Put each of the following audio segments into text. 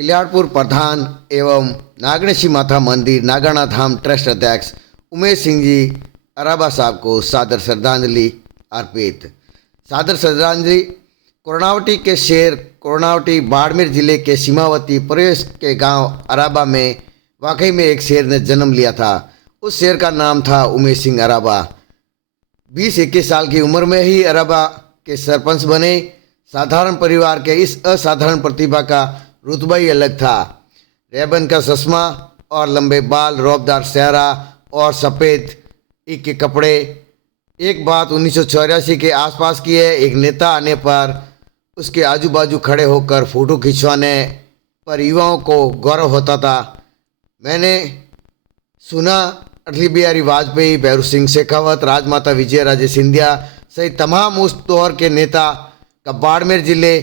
कल्याणपुर प्रधान एवं नागणेशी माता मंदिर नागाना धाम ट्रस्ट अध्यक्ष उमेश सिंह जी अराबा साहब को सादर श्रद्धांजलि अर्पित। सादर श्रद्धांजलि कोरोनावटी के शेर कोरोनावटी बाड़मेर जिले के सीमावर्ती प्रवेश के गांव अराबा में वाकई में एक शेर ने जन्म लिया था। उस शेर का नाम था उमेश सिंह अराबा। 20-21 साल की उम्र में ही अराबा के सरपंच बने। साधारण परिवार के इस असाधारण प्रतिभा का रुतबा ही अलग था। रेबन का चश्मा और लंबे बाल, रौबदार चेहरा और सफ़ेद ईख के कपड़े। एक बात 1984 के आसपास की है। एक नेता आने पर उसके आजू बाजू खड़े होकर फ़ोटो खिंचवाने पर युवाओं को गौरव होता था। मैंने सुना अटल बिहारी वाजपेयी, भैरू सिंह शेखावत, राजमाता विजयराजे सिंधिया सहित तमाम उस दौर के नेता का बाड़मेर जिले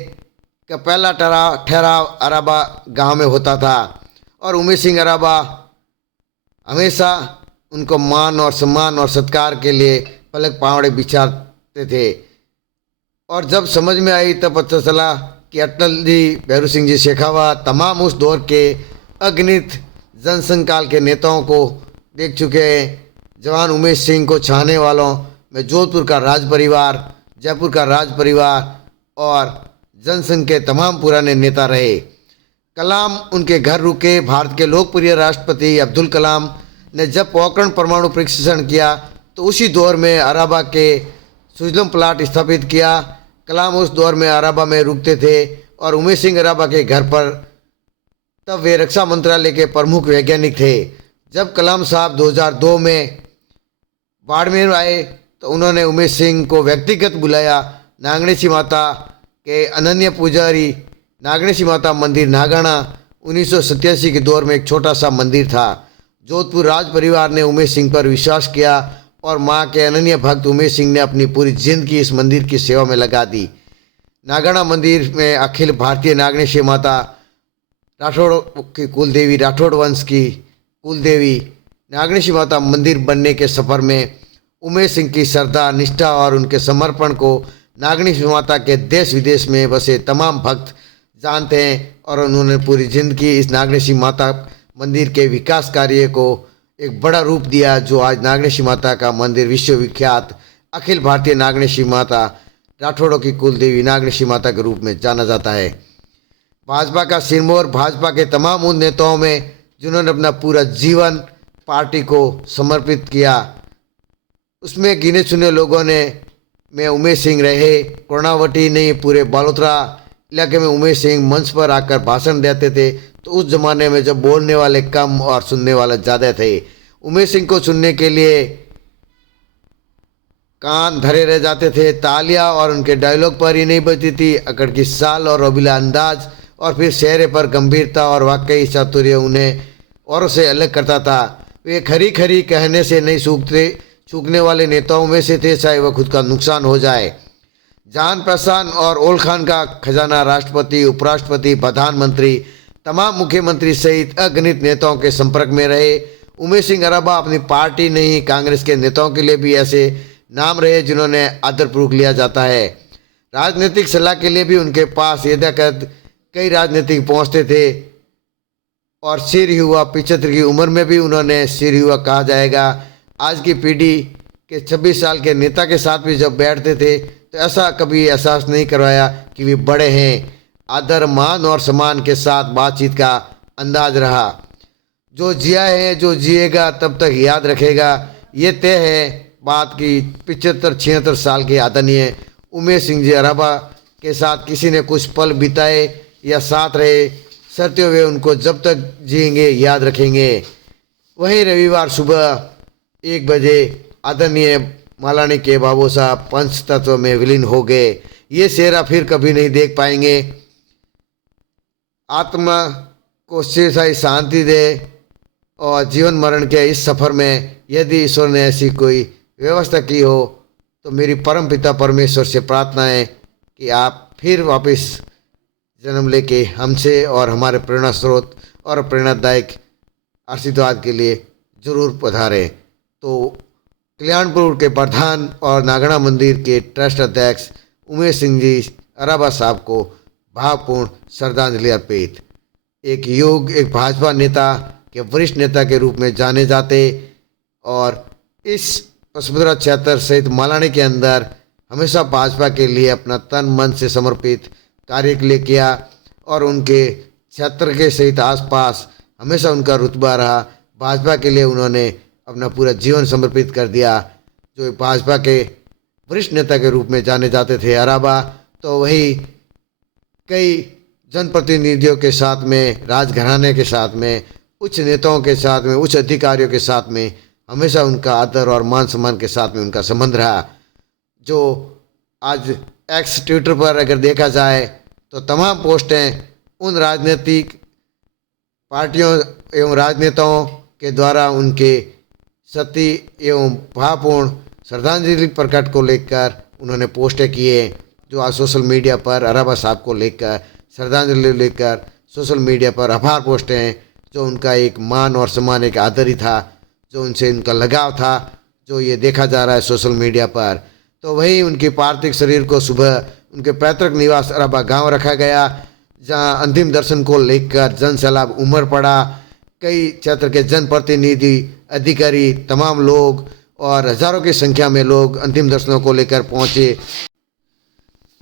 का पहला ठहराव अराबा गांव में होता था और उमेश सिंह अराबा हमेशा उनको मान और सम्मान और सत्कार के लिए पलक पावड़े बिछाते थे। और जब समझ में आई तब पता चला कि अटल जी, भैरू सिंह जी शेखावत, तमाम उस दौर के अगणित जनसंघ काल के नेताओं को देख चुके हैं। जवान उमेश सिंह को चाहने वालों में जोधपुर का राज परिवार, जयपुर का राज परिवार और जनसंघ के तमाम पुराने नेता रहे। कलाम उनके घर रुके। भारत के लोकप्रिय राष्ट्रपति अब्दुल कलाम ने जब पोखरण परमाणु परीक्षण किया तो उसी दौर में अराबा के सुजलम प्लांट स्थापित किया। कलाम उस दौर में अराबा में रुकते थे और उमेश सिंह अराबा के घर पर तब वे रक्षा मंत्रालय के प्रमुख वैज्ञानिक थे। जब कलाम साहब 2002 में बाड़मेर आए तो उन्होंने उमेश सिंह को व्यक्तिगत बुलाया। नागणेशी माता के अनन्य पुजारी नागणेशी माता मंदिर नागाना 1987 के दौर में एक छोटा सा मंदिर था। जोधपुर राज परिवार ने उमेश सिंह पर विश्वास किया और मां के अनन्य भक्त उमेश सिंह ने अपनी पूरी जिंदगी इस मंदिर की सेवा में लगा दी। नागाना मंदिर में अखिल भारतीय नागणेशी माता राठौड़ की कुलदेवी, राठौड़ वंश की कुलदेवी नागणेशी माता मंदिर बनने के सफ़र में उमेश सिंह की श्रद्धा, निष्ठा और उनके समर्पण को नागणेशी माता के देश विदेश में बसे तमाम भक्त जानते हैं और उन्होंने पूरी जिंदगी इस नागणेशी माता मंदिर के विकास कार्य को एक बड़ा रूप दिया, जो आज नागणेशी माता का मंदिर विश्वविख्यात अखिल भारतीय नागणेशी माता राठौड़ों की कुलदेवी नागणेशी माता के रूप में जाना जाता है। भाजपा का सिरमौर, भाजपा के तमाम उन नेताओं में जिन्होंने अपना पूरा जीवन पार्टी को समर्पित किया, उसमें गिने चुने लोगों में उमेश सिंह रहे। कोरोनावटी नहीं, पूरे बालोतरा इलाके में उमेश सिंह मंच पर आकर भाषण देते थे तो उस ज़माने में जब बोलने वाले कम और सुनने वाले ज़्यादा थे, उमेश सिंह को सुनने के लिए कान धरे रह जाते थे। तालियां और उनके डायलॉग पर ही नहीं बजती थी। अकड़ की साल और रबीला अंदाज और फिर चेहरे पर गंभीरता और वाकई चातुर्य उन्हें औरों से अलग करता था। वे खरी खरी कहने से नहीं चूकने वाले नेताओं में से थे, चाहे वह खुद का नुकसान हो जाए। जान पहचान और ओल खान का खजाना राष्ट्रपति, उपराष्ट्रपति, प्रधानमंत्री, तमाम मुख्यमंत्री सहित अगणित नेताओं के संपर्क में रहे। उमेश सिंह अराबा अपनी पार्टी नहीं, कांग्रेस के नेताओं के लिए भी ऐसे नाम रहे जिन्होंने आदरपूर्वक लिया जाता है। राजनीतिक सलाह के लिए भी उनके पास यदाकद कई राजनीतिक पहुँचते थे और सिर युवा 75 की उम्र में भी उन्होंने सिर युवा कहा जाएगा। आज की पीढ़ी के 26 साल के नेता के साथ भी जब बैठते थे तो ऐसा कभी एहसास नहीं करवाया कि वे बड़े हैं। आदर, मान और सम्मान के साथ बातचीत का अंदाज रहा। जो जिया है, जो जिएगा तब तक याद रखेगा, ये तय है बात की 75-76 साल के आदरणीय उमेश सिंह जी अराबा के साथ किसी ने कुछ पल बिताए या साथ रहे, सरते हुए उनको जब तक जिएंगे याद रखेंगे। वहीं रविवार सुबह 1 बजे आदरणीय मालानी के बाबू साहब पंच तत्व में विलीन हो गए। ये चेहरा फिर कभी नहीं देख पाएंगे। आत्मा को चिरस्थायी शांति दे और जीवन मरण के इस सफ़र में यदि ईश्वर ने ऐसी कोई व्यवस्था की हो तो मेरी परम पिता परमेश्वर से प्रार्थना है कि आप फिर वापस जन्म लेके हमसे और हमारे प्रेरणा स्रोत और प्रेरणादायक आशीर्वाद के लिए जरूर पधारें। तो कल्याणपुर के प्रधान और नागाना मंदिर के ट्रस्ट अध्यक्ष उमेश सिंह जी अराबा साहब को भावपूर्ण श्रद्धांजलि अर्पित। एक भाजपा नेता के वरिष्ठ नेता के रूप में जाने जाते और इस पसमुद्रा क्षेत्र सहित मालानी के अंदर हमेशा भाजपा के लिए अपना तन मन से समर्पित कार्य के लिए किया और उनके क्षेत्र के सहित आसपास हमेशा उनका रुतबा रहा। भाजपा के लिए उन्होंने अपना पूरा जीवन समर्पित कर दिया। जो भाजपा के वरिष्ठ नेता के रूप में जाने जाते थे अराबा, तो वही कई जनप्रतिनिधियों के साथ में, राजघराने के साथ में, उच्च नेताओं के साथ में, उच्च अधिकारियों के साथ में हमेशा उनका आदर और मान सम्मान के साथ में उनका संबंध रहा। जो आज एक्स ट्विटर पर अगर देखा जाए तो तमाम पोस्टें उन राजनीतिक पार्टियों एवं राजनेताओं के द्वारा उनके सती एवं भावपूर्ण श्रद्धांजलि प्रकट को लेकर उन्होंने पोस्टें किए। जो आज सोशल मीडिया पर अराबा साहब को लेकर श्रद्धांजलि लेकर सोशल मीडिया पर अपार पोस्टें हैं। जो उनका एक मान और सम्मान, एक आदर ही था, जो उनसे उनका लगाव था, जो ये देखा जा रहा है सोशल मीडिया पर। तो वही उनके पार्थिव शरीर को सुबह उनके पैतृक निवास अराबा गांव रखा गया, जहां अंतिम दर्शन को लेकर जनसैलाब उमड़ पड़ा। कई क्षेत्र के जनप्रतिनिधि, अधिकारी, तमाम लोग और हजारों की संख्या में लोग अंतिम दर्शनों को लेकर पहुंचे।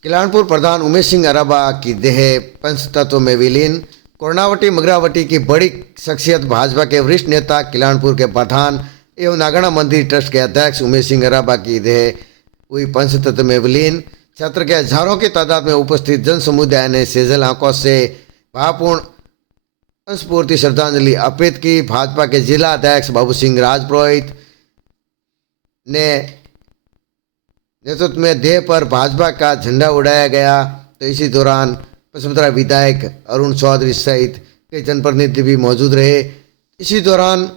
कल्याणपुर प्रधान उमेश सिंह अराबा की देह पंचतत्व में विलीन। कर्णावटी मगरावटी की बड़ी शख्सियत भाजपा के वरिष्ठ नेता, कल्याणपुर के प्रधान एवं नागणा मंदिर ट्रस्ट के अध्यक्ष उमेश सिंह अराबा की देह हुई पंचतत्व में विलीन। क्षेत्र के हजारों की तादाद में उपस्थित जन समुदाय ने सेजल आंखों से भावपूर्ण अंशपूर्ति श्रद्धांजलि अर्पित की। भाजपा के जिला अध्यक्ष बाबू सिंह राजपुरोहित ने नेतृत्व में देह पर भाजपा का झंडा उड़ाया गया। तो इसी दौरान पसमुद्रा विधायक अरुण चौधरी सहित कई जनप्रतिनिधि भी मौजूद रहे। इसी दौरान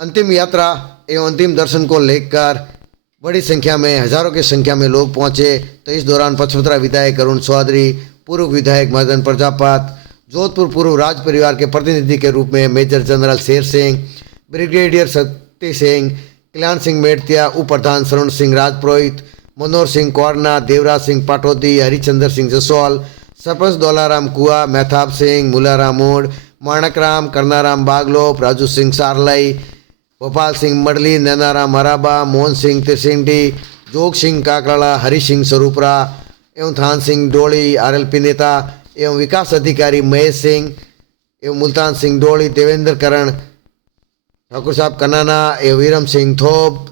अंतिम यात्रा एवं अंतिम दर्शन को लेकर बड़ी संख्या में, हजारों की संख्या में लोग पहुंचे। तो इस दौरान पचमंत्रा विधायक अरुण चौधरी, पूर्व विधायक मदन प्रजापत, जोधपुर पूर्व राज परिवार के प्रतिनिधि के रूप में major general Sher Singh, brigadier सत्य सिंह, कल्याण सिंह मेड़तिया, उप प्रधान शरण सिंह राजपुरोहित, मनोहर सिंह कौरना, देवराज सिंह पाटोदी, हरिचंद्र सिंह जसवाल, सरपंच दौलाराम कुआ, मेहताब सिंह, मुलाराम मोड़, माणकराम, करनाराम बागलोप, राजू सिंह सारलाई, गोपाल सिंह मडली, नैनाराम अराबा, मोहन सिंह तिरसिंडी, जोग सिंह काकराला, हरि सिंह स्वरूपरा एवं थान सिंह डोली, आरएलपी नेता एवं विकास अधिकारी महेश सिंह एवं मुल्तान सिंह डोली, देवेंद्र करण, ठाकुर साहब कनाना एवं वीरम सिंह थोप,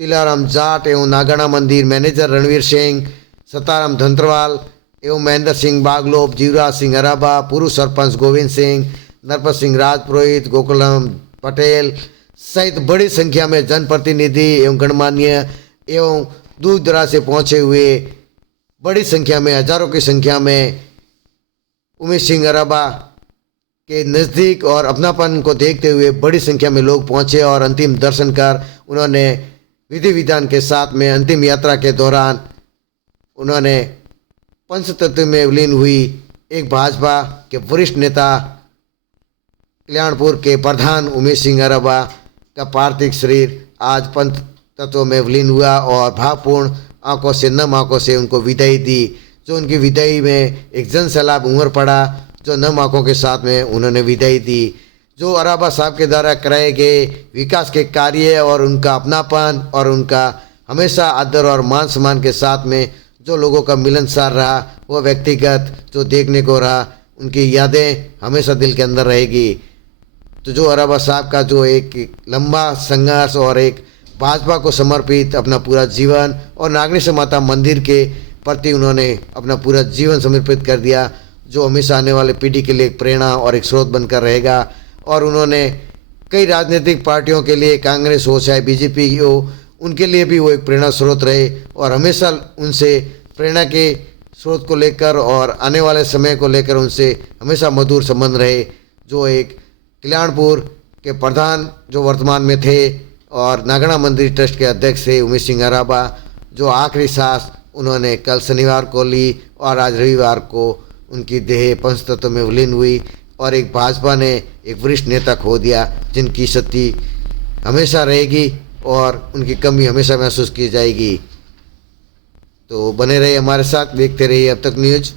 तिलाराम जाट एवं नागणा मंदिर मैनेजर रणवीर सिंह, सताराम धंतरवाल एवं महेंद्र सिंह बागलोप, जीवराज सिंह अराबा, पूर्व सरपंच गोविंद सिंह, नरपत सिंह राजपुरोहित, गोकुलराम पटेल सहित बड़ी संख्या में जनप्रतिनिधि एवं गणमान्य एवं दूर दराज से पहुंचे हुए बड़ी संख्या में, हजारों की संख्या में उमेश सिंह अराबा के नज़दीक और अपनापन को देखते हुए बड़ी संख्या में लोग पहुंचे और अंतिम दर्शन कर उन्होंने विधि विधान के साथ में अंतिम यात्रा के दौरान उन्होंने पंचतत्व में विलीन हुई एक भाजपा के वरिष्ठ नेता कल्याणपुर के प्रधान उमेश सिंह अराबा का पार्थिव शरीर आज पंच तत्व में विलीन हुआ और भावपूर्ण आंखों से, नम आंखों से उनको विदाई दी। जो उनकी विदाई में एक जन सैलाब उमड़ पड़ा, जो नम आंखों के साथ में उन्होंने विदाई दी। जो अराबा साहब के द्वारा कराए गए विकास के कार्य और उनका अपनापन और उनका हमेशा आदर और मान सम्मान के साथ में जो लोगों का मिलनसार रहा, वो व्यक्तिगत जो देखने को रहा, उनकी यादें हमेशा दिल के अंदर रहेगी। तो जो अराबा साहब का जो एक लंबा संघर्ष और एक भाजपा को समर्पित अपना पूरा जीवन और नागेश्वर माता मंदिर के प्रति उन्होंने अपना पूरा जीवन समर्पित कर दिया, जो हमेशा आने वाले पीढ़ी के लिए एक प्रेरणा और एक स्रोत बनकर रहेगा। और उन्होंने कई राजनीतिक पार्टियों के लिए, कांग्रेस हो चाहे बीजेपी हो, उनके लिए भी वो एक प्रेरणा स्रोत रहे और हमेशा उनसे प्रेरणा के स्रोत को लेकर और आने वाले समय को लेकर उनसे हमेशा मधुर संबंध रहे। जो एक कल्याणपुर के प्रधान जो वर्तमान में थे और नागणा मंदिर ट्रस्ट के अध्यक्ष थे उमेश सिंह अराबा, जो आखिरी सांस उन्होंने कल शनिवार को ली और आज रविवार को उनकी देह पंचतत्व में विलीन हुई और एक भाजपा ने एक वरिष्ठ नेता खो दिया, जिनकी सती हमेशा रहेगी और उनकी कमी हमेशा महसूस की जाएगी। तो बने रहिए हमारे साथ, देखते रहिए अब तक न्यूज़।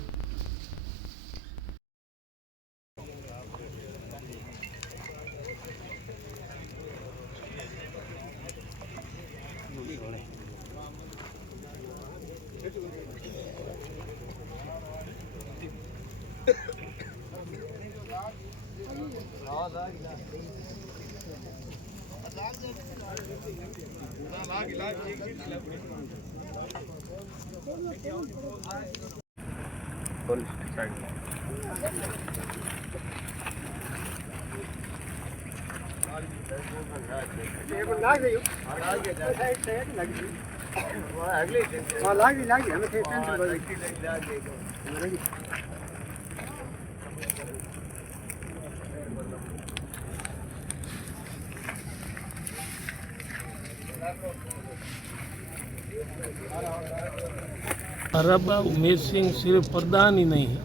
अरबा उमेश सिंह सिर्फ प्रधान ही नहीं,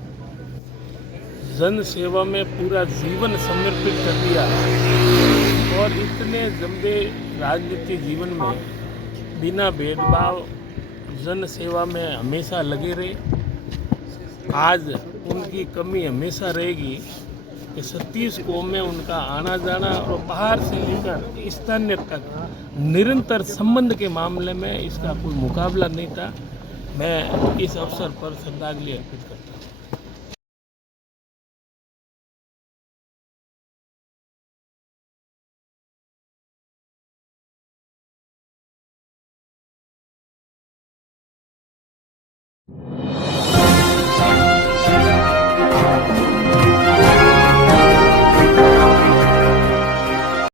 जन सेवा में पूरा जीवन समर्पित कर दिया और इतने लंबे राजनीतिक जीवन में बिना भेदभाव जन सेवा में हमेशा लगे रहे। आज उनकी कमी हमेशा रहेगी कि 36 कौम में उनका आना जाना और बाहर से लेकर स्थानीय तक निरंतर संबंध के मामले में इसका कोई मुकाबला नहीं था। मैं इस अवसर पर श्रद्धांजलि अर्पित करता हूँ।